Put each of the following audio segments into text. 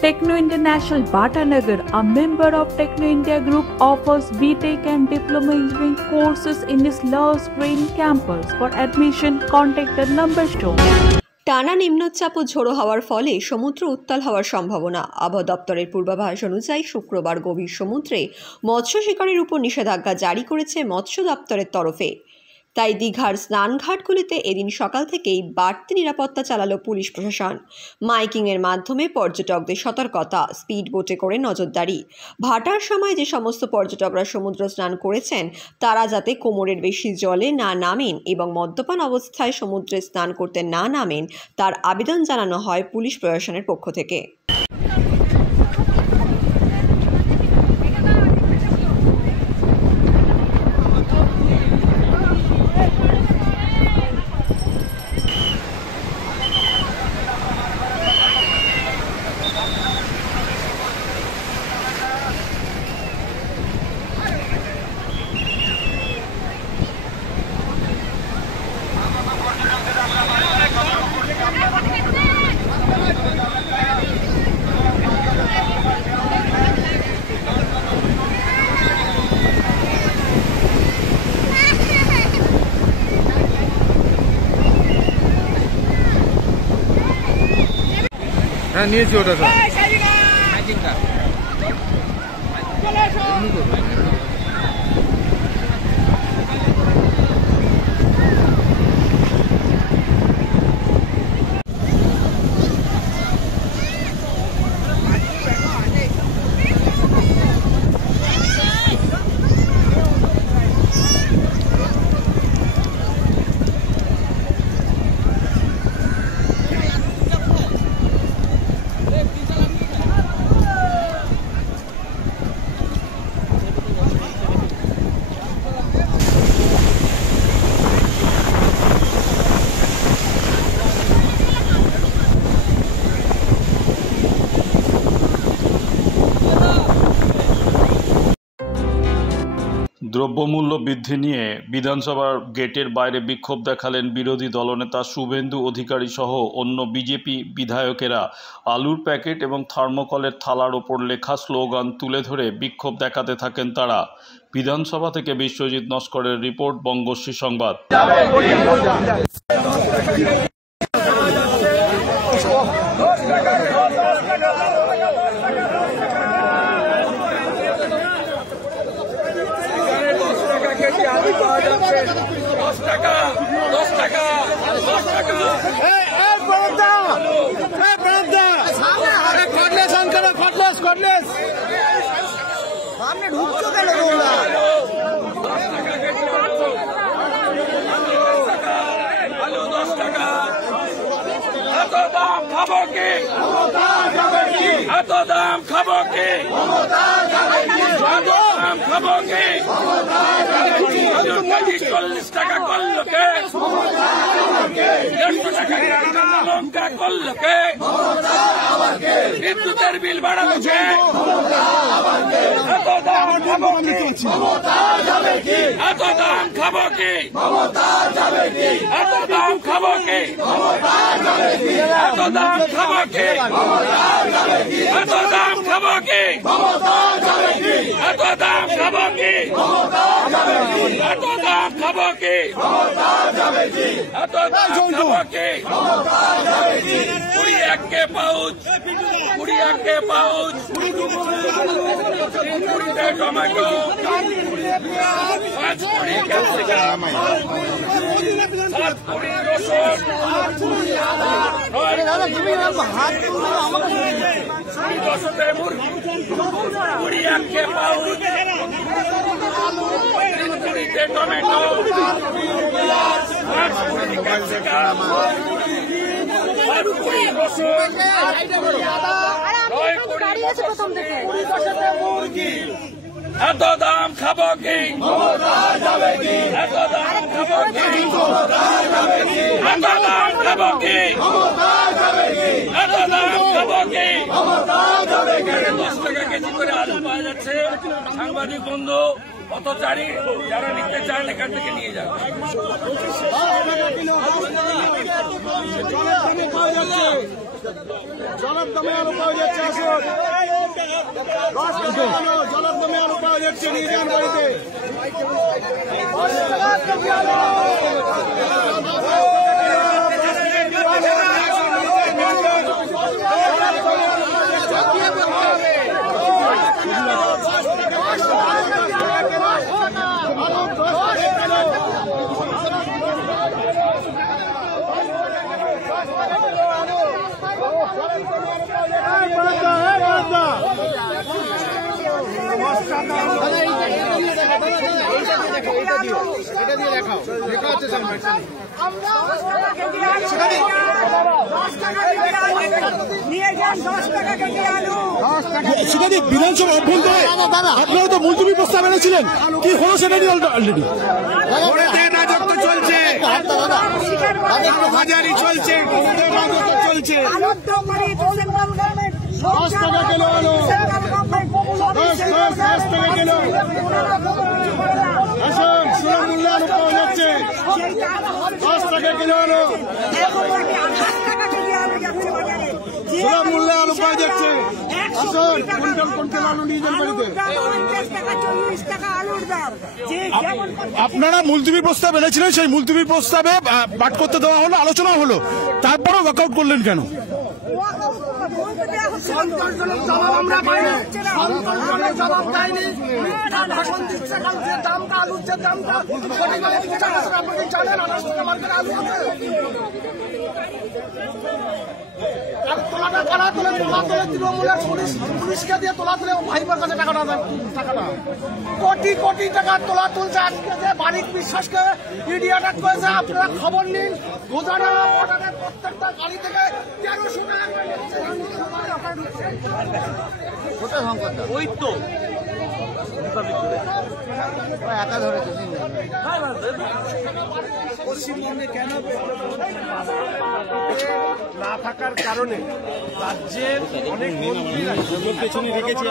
Techno International Bhatanagar, a member of Techno India Group, offers BTech and Diploma Engineering courses in its Lush Green campus. For admission, contact the number shown. টানা নিম্নচাপ ও ঝোড়ো হওয়ার ফলে সমুদ্র উত্তাল হওয়ার সম্ভাবনা। আবহাওয়া দপ্তরের পূর্বাভাস অনুযায়ী শুক্রবার গভীর সমুদ্রে মৎস্য শিকারের উপর নিষেধাজ্ঞা জারি করেছে মৎস্য দপ্তরের তরফে। তাই দীঘার স্নানঘাটগুলিতে এদিন সকাল থেকেই বাড়তি নিরাপত্তা চালালো পুলিশ প্রশাসন। মাইকিংয়ের মাধ্যমে পর্যটকদের সতর্কতা, স্পিড বোটে করে নজরদারি। ভাটার সময় যে সমস্ত পর্যটকরা সমুদ্র স্নান করেছেন তারা যাতে কোমরের বেশি জলে না নামেন এবং মদ্যপান অবস্থায় সমুদ্রে স্নান করতে না নামেন তার আবেদন জানানো হয় পুলিশ প্রশাসনের পক্ষ থেকে। হ্যাঁ নিয়েছি ওটা স্যার। দ্রব্যমূল্য বৃদ্ধি নিয়ে বিধানসভার গেটের বাইরে বিক্ষোভ দেখালেন বিরোধী দলনেতা শুভেন্দু অধিকারী সহ অন্য বিজেপি বিধায়কেরা। আলুর প্যাকেট এবং থার্মোকলের থালার ওপর লেখা স্লোগান তুলে ধরে বিক্ষোভ দেখাতে থাকেন তারা। বিধানসভা থেকে বিশ্বজিৎ নস্করের রিপোর্ট, বঙ্গশ্রী সংবাদ। বিদ্যুতের বিল বাড়াচ্ছে, এত দাম খাবো কি? এত দাম খাবো কি? এত দাম খাবো কি? এত দাম খাবো কি? এত দাম খাবো কি? এত দাম খাবো কি? এত দাম খাবো কি? এত দাম খাবো কি? 21 के पाउच, 21 के पाउच, 20 टमाटो, 5 पूरी कैप्सिकम, 7 पूरी रसुन, 10 मुर्गी, 21 के पाउच, 3 टमाटो, 5 पूरी कैप्सिकम, 7 पूरी रसुन, 9 मुर्गी। এত দাম খাবো কি? এত দাম খাবো কি? এত দাম খাবো কি? এত দাম খাবো কি? 10 টাকা কেজি করে আলু পাওয়া যাচ্ছে। সাংবাদিক বন্ধু পথচারী যারা নিতে চান এখান থেকে নিয়ে যান। জলের দামে আলু পাওয়া যাচ্ছে, আসুন 10 টাকা আলু, জলের দামে আলু পাওয়া যাচ্ছে, নিয়ে যান বাড়িতে। বিধানসভা অভ্যন্তরে আপনারা তো মুলতবি প্রস্তাব এনেছিলেন, কি হলো সেটা নিয়ে অলরেডি রাজত্ব চলছে, হাজারি চলছে, চলছে 10 টাকা কিলো আলু, 10 টাকা কিলো। আসুন, সুলভ মূল্যে আলু পাওয়া যাচ্ছে, 10 টাকা কিলো আলু, সুলভ মূল্যে আলু পাওয়া যাচ্ছে। আসুন, কুইন্টাল আলু নিয়ে যান বাড়িতে। আপনারা মুলতবি প্রস্তাব এনেছিলেন, সেই মুলতবি প্রস্তাবে পাঠ করতে দেওয়া হলো, আলোচনা হলো, তারপরেও ওয়াকআউট করলেন কেন? আমরা পাইনি, জবাব দেয়নি, ভাষণ দিচ্ছে কালকে দামটা আলুর যে দামটা জানেন, 28 টাকা মার্কেটে আলু আছে। তোলাটা কারা তোলে? তোলা তোলে তৃণমূলের পুলিশকে দিয়ে তোলা তুলে ভাইবার কাছে টাকাটা কোটি কোটি টাকার তোলা তুলছে। আজকে যে বাড়ির বিশ্বাসকে ইডি অ্যাটাক করেছে, আপনারা খবর নিন। গোজারা প্রত্যেকটা গাড়ি থেকে 1300 টাকা ওই তো একা ধরেছে পশ্চিমবঙ্গে কেন না থাকার কারণে রাজ্যের অনেক মন্ত্রীরা পেছনে রেখেছি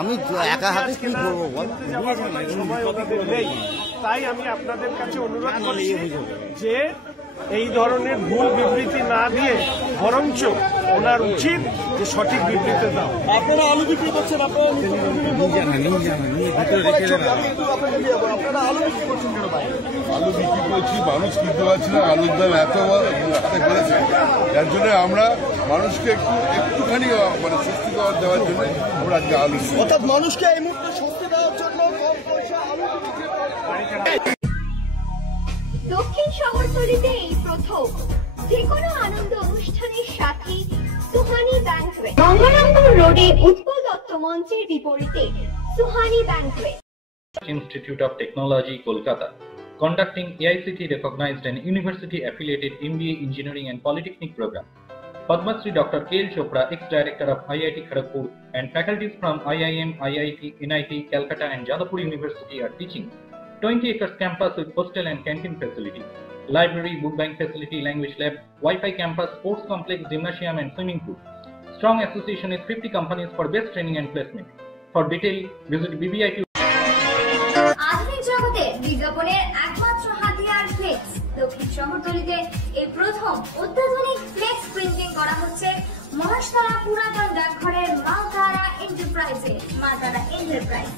আমি একা হাতে কি করবো সময় নেই। তাই আমি আপনাদের কাছে অনুরোধ করছি যে এই ধরনের ভুল বিবৃতি না দিয়ে বরঞ্চ ওনার উচিত যে সঠিক বিবৃতি দাও। আপনারা আলু বিক্রি করছেন, আপনারা আলু বিক্রি করছেন কেন? আলু বিক্রি করছি, মানুষ কিনতে পারছি না, আলুর দাম এত হাতে বেড়েছে, যার জন্য আমরা মানুষকে একটুখানি মানে স্বস্তি দেওয়ার জন্য আমরা আজকে আলু, অর্থাৎ মানুষকে এই মুহূর্তে স্বস্তি দেওয়ার জন্য কম পয়সা আলু বিক্রি দক্ষিণ শহরতলিতে এই প্রথম যে কোনো আনন্দ অনুষ্ঠানের সাথে সুহানি ব্যাংকুয়েট, গঙ্গারামপুর রোডে উৎপল দত্ত মঞ্চের বিপরীতে Suhani banquet. Institute of Technology, Kolkata, conducting AICT recognized and university affiliated MBA Engineering and Polytechnic program. Padma Shri Dr. K.L. Chopra, ex-director of IIT Kharagpur, and faculties from IIM, IIT, NIT, Calcutta and Jadavpur University are teaching. 20 acres campus with hostel and canteen facility, library, book bank facility, language lab, Wi-Fi campus, sports complex, gymnasium and swimming pool. Strong association with 50 companies for best training and placement. For detail, visit BBIQ. আধুনিক জগতে বিজ্ঞাপনের একমাত্র হাতিয়ার flakes. দক্ষিণ শহরতলিতে এই প্রথম অত্যাধুনিক flakes printing করা হচ্ছে মহাশতলা পুরাতন ডাকঘরের মাতারা এন্টারপ্রাইজে। মাতারা এন্টারপ্রাইজ।